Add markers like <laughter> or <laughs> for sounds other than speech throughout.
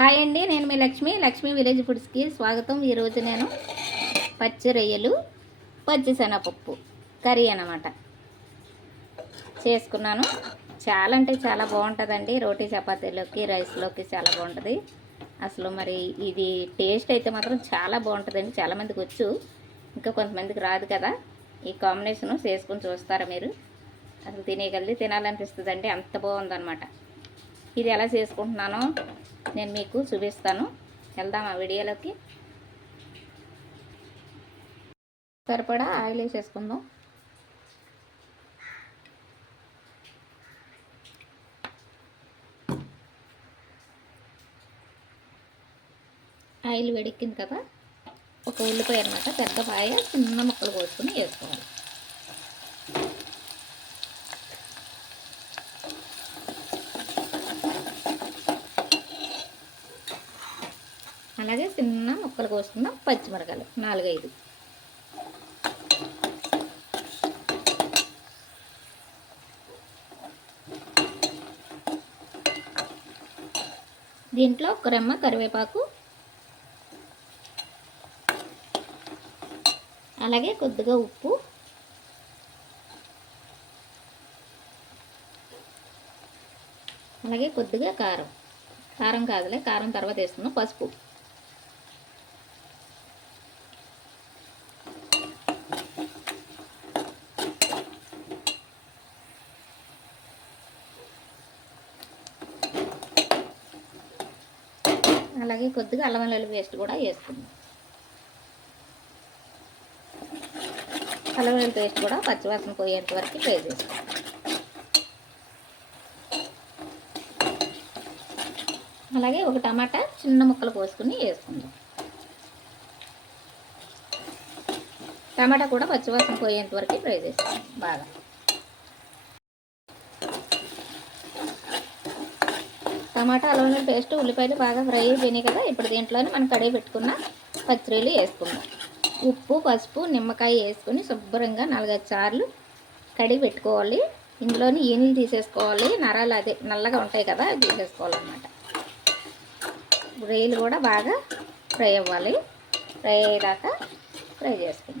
Hi అండి నేను మీ లక్ష్మి. లక్ష్మి విలేజ్ ఫుడ్స్కి స్వాగతం. ఈరోజు నేను పచ్చి రొయ్యలు పచ్చిశనగపప్పు కర్రీ అనమాట చేసుకున్నాను. చాలా అంటే చాలా బాగుంటుందండి. రోటీ చపాతీలోకి రైస్లోకి చాలా బాగుంటుంది. అసలు మరి ఇది టేస్ట్ అయితే మాత్రం చాలా బాగుంటుందండి. చాలామందికి వచ్చు. ఇంకా కొంతమందికి రాదు కదా. ఈ కాంబినేషను చేసుకొని చూస్తారా మీరు? అసలు తినేయగలిగి తినాలనిపిస్తుంది అండి అంత బాగుందన్నమాట. ఇది ఎలా చేసుకుంటున్నానో నేను మీకు చూపిస్తాను. వెళ్దాం ఆ వీడియోలోకి. సరిపడా ఆయిల్ వేసేసుకుందాం. ఆయిల్ వేడెక్కింది కదా? ఒక ఉల్లిపాయ అనమాట పెద్ద పాయ చిన్న ముక్కలు కోసుకొని వేసుకోవాలి. అలాగే చిన్న ముక్కలు కోసుకుందాం పచ్చిమిరకాయలు నాలుగైదు. దీంట్లో ఒక రెమ్మ కరివేపాకు అలాగే కొద్దిగా ఉప్పు అలాగే కొద్దిగా కారం. కారం కాదులే కారం తర్వాత వేస్తున్నాం పసుపు. అలాగే కొద్దిగా అల్లం వెల్లుల్లి పేస్ట్ కూడా వేసుకుందాం. అల్లం వెల్లుల్లి పేస్ట్ కూడా పచ్చివాసన పోయేంత వరకు ఫ్రై చేసుకుందాం అలాగే ఒక టమాటా చిన్న ముక్కలు కోసుకుని వేసుకుందాం. టమాటా కూడా పచ్చివాసన పోయేంత వరకు ఫ్రై చేసుకుందాం బాగా. టమాటా అల్లం పేస్ట్ ఉల్లిపాయలు బాగా ఫ్రై అయిపోయినాయి కదా ఇప్పుడు దీంట్లోనే మనం కడిగి పెట్టుకున్న పచ్చిరీలు వేసుకుందాం. ఉప్పు పసుపు నిమ్మకాయ వేసుకొని శుభ్రంగా నాలుగైదు సార్లు కడిగి పెట్టుకోవాలి. ఇందులోని ఈనీలు తీసేసుకోవాలి. నరాలు అదే నల్లగా ఉంటాయి కదా అవి తీసేసుకోవాలన్నమాట. రొయ్యలు కూడా బాగా ఫ్రై అవ్వాలి. ఫ్రై అయ్యేదాకా ఫ్రై చేసుకుందాం.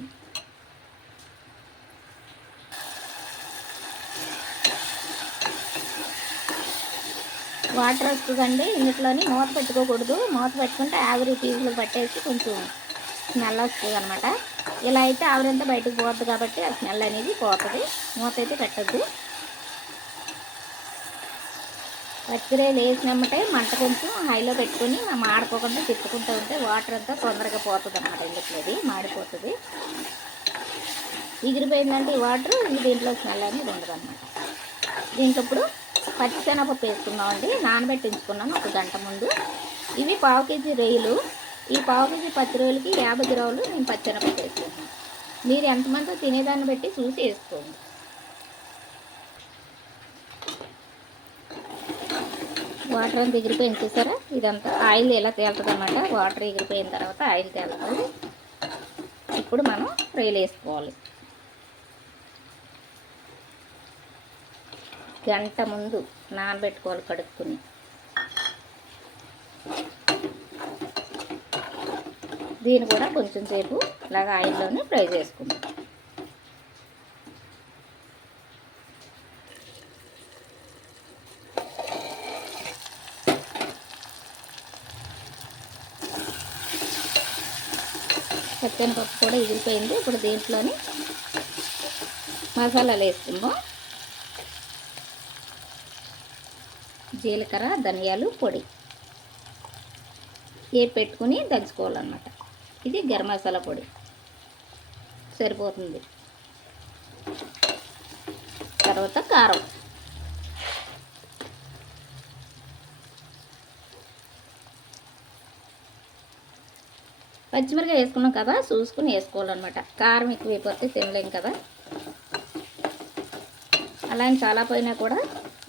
వాటర్ వస్తుందండి. ఇందులోని మూత పెట్టుకోకూడదు. మూత పెట్టుకుంటే ఆవిరి పీసులు పట్టేసి కొంచెం స్మెల్ వస్తుంది అనమాట ఇలా అయితే ఆవిరంతా బయటకు పోతుంది కాబట్టి ఆ స్మెల్ అనేది పోతుంది. మూత అయితే పెట్టద్దు. పచ్చిరేలు వేసినమ్మటే మంట కొంచెం హైలో పెట్టుకొని మాడిపోకుండా తిప్పుకుంటూ ఉంటే వాటర్ అంతా తొందరగా పోతుంది అనమాట ఇందులోది మాడిపోతుంది. ఎగిరిపోయిందంటే ఈ వాటర్ దీంట్లో స్మెల్ అనేది ఉండదు అనమాట దీంట్లో ఇప్పుడు పచ్చిశనగపప్పు వేసుకున్నామండి నానబెట్టి ఉంచుకున్నాను ఒక గంట ముందు. ఇవి పావు కేజీ రొయ్యలు. ఈ పావు కేజీ పచ్చి రొయ్యలకి యాభై గ్రాములు నేను పచ్చెనపప్పు వేసుకున్నాను మీరు ఎంతమందో తినేదాన్ని బట్టి చూసి వేసుకోండి. వాటర్ అంతా ఎగిరిపోయింది చూసారా? ఇదంతా ఆయిల్ ఎలా తేలుతుంది అనమాట వాటర్ ఎగిరిపోయిన తర్వాత ఆయిల్ తేలుతుంది. ఇప్పుడు మనం ఫ్రైలు వేసుకోవాలి. గంట ముందు నానబెట్టుకోవాలి కడుక్కుని. దీన్ని కూడా కొంచెం సేపు ఇలాగ ఆయిల్లోనే ఫ్రై చేసుకుందాం. పప్పు కూడా ఇగిలిపోయింది ఇప్పుడు దీంట్లోని మసాలాలు వేసుకుందాం. జీలకర్ర ధనియాలు పొడి. ఏ పెట్టుకుని దంచుకోవాలన్నమాట. ఇది గరం మసాలా పొడి. సరిపోతుంది. తర్వాత కారం. పచ్చిమిరకాయ వేసుకున్నాం కదా చూసుకుని వేసుకోవాలన్నమాట. కారం ఎక్కువ అయిపోతే తినలేం కదా. అలా చాలా పోయినా కూడా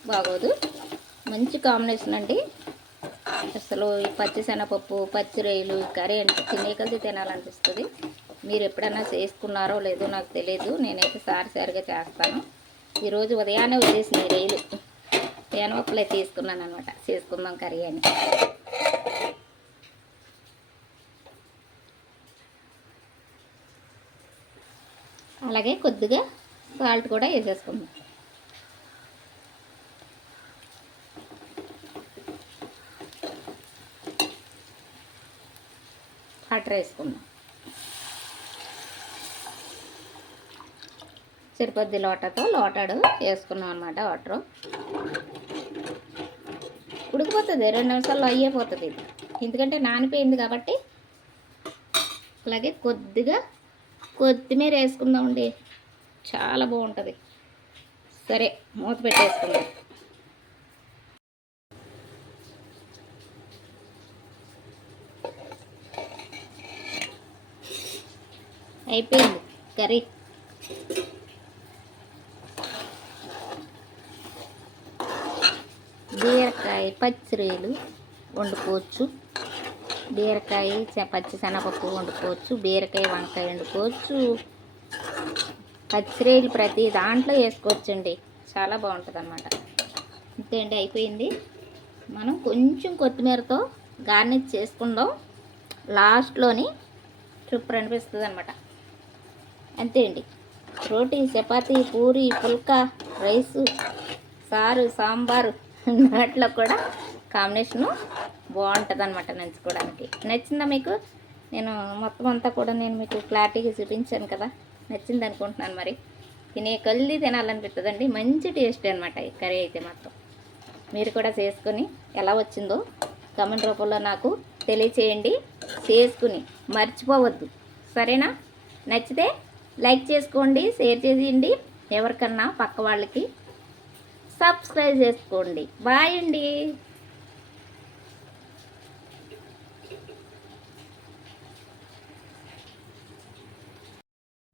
బాగోదు. మంచి కాంబినేషన్ అండి. అసలు ఈ పచ్చిశనగపప్పు పచ్చి రొయ్యలు కర్రీ అంటే తినే కలిసి తినాలనిపిస్తుంది. మీరు ఎప్పుడన్నా చేసుకున్నారో లేదో నాకు తెలియదు నేనైతే సారి సారిగా చేస్తాను. ఈరోజు ఉదయాన్నే వచ్చేసింది రొయ్యలు. తేనపప్పులే తీసుకున్నాను అనమాట చేసుకుందాం కర్రీ అని. అలాగే కొద్దిగా సాల్ట్ కూడా వేసేసుకుందాం. వాటర్ వేసుకుందాం. సరిపోద్ది లోటతో. లోటాడు వేసుకున్నాం అనమాట వాటర్. ఉడికిపోతుంది రెండు నిమిషాల్లో అయ్యేపోతుంది ఇది. ఎందుకంటే నానిపోయింది కాబట్టి అలాగే కొద్దిగా కొత్తిమీర వేసుకుందామండి. చాలా బాగుంటుంది. సరే మూత పెట్టేసుకుందాం. అయిపోయింది కర్రీ. బీరకాయ పచ్చిరేలు వండుకోవచ్చు. బీరకాయ పచ్చి శనగపప్పు వండుకోవచ్చు. బీరకాయ వంకాయ వండుకోవచ్చు. పచ్చిరేలు ప్రతి దాంట్లో వేసుకోవచ్చండి. చాలా బాగుంటుంది అన్నమాట అంతే అండి అయిపోయింది. మనం కొంచెం కొత్తిమీరతో గార్నిష్ చేసుకుందాం. లాస్ట్లోని సూపర్ అనిపిస్తుంది అనమాట అంతే అండి. రోటీ చపాతి పూరి పుల్కా రైసు సారు సాంబారు <laughs> దాంట్లో కూడా కాంబినేషను బాగుంటుంది అనమాట నంచుకోవడానికి నచ్చిందా మీకు? నేను మొత్తం అంతా కూడా నేను మీకు క్లారిటీగా చూపించాను కదా. నచ్చింది అనుకుంటున్నాను మరి. తినే కల్లి తినాలనిపిస్తుందండి మంచి టేస్ట్ అనమాట ఈ కర్రీ అయితే మొత్తం మీరు కూడా చేసుకొని ఎలా వచ్చిందో కమెంట్ రూపంలో నాకు తెలియచేయండి. చేసుకుని మర్చిపోవద్దు. సరేనా? నచ్చితే లైక్ చేసుకోండి షేర్ చేసేయండి ఎవరికన్నా పక్క వాళ్ళకి సబ్స్క్రైబ్ చేసుకోండి. బాయ్ అండి.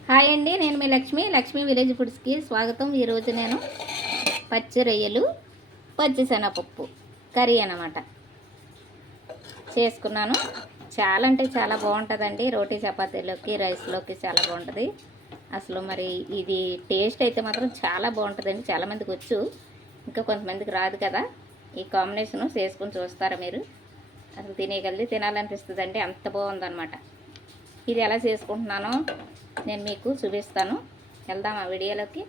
హాయ్ అండి నేను మీ లక్ష్మి. లక్ష్మి విలేజ్ ఫుడ్స్కి స్వాగతం. ఈరోజు నేను పచ్చి రొయ్యలు పచ్చిశనగపప్పు కర్రీ అనమాట చేసుకున్నాను. చాలా అంటే చాలా బాగుంటుందండి. రోటీ చపాతీలోకి రైస్లోకి చాలా బాగుంటుంది. అసలు మరి ఇది టేస్ట్ అయితే మాత్రం చాలా బాగుంటుందండి. చాలామందికి వచ్చు. ఇంకా కొంతమందికి రాదు కదా. ఈ కాంబినేషన్ చేసుకొని చూస్తారా మీరు? అసలు తినేయగలిగి తినాలనిపిస్తుందండి. అంత బాగుందనమాట ఇది ఎలా చేసుకుంటున్నానో నేను మీకు చూపిస్తాను. వెళ్దాం ఆ వీడియోలోకి.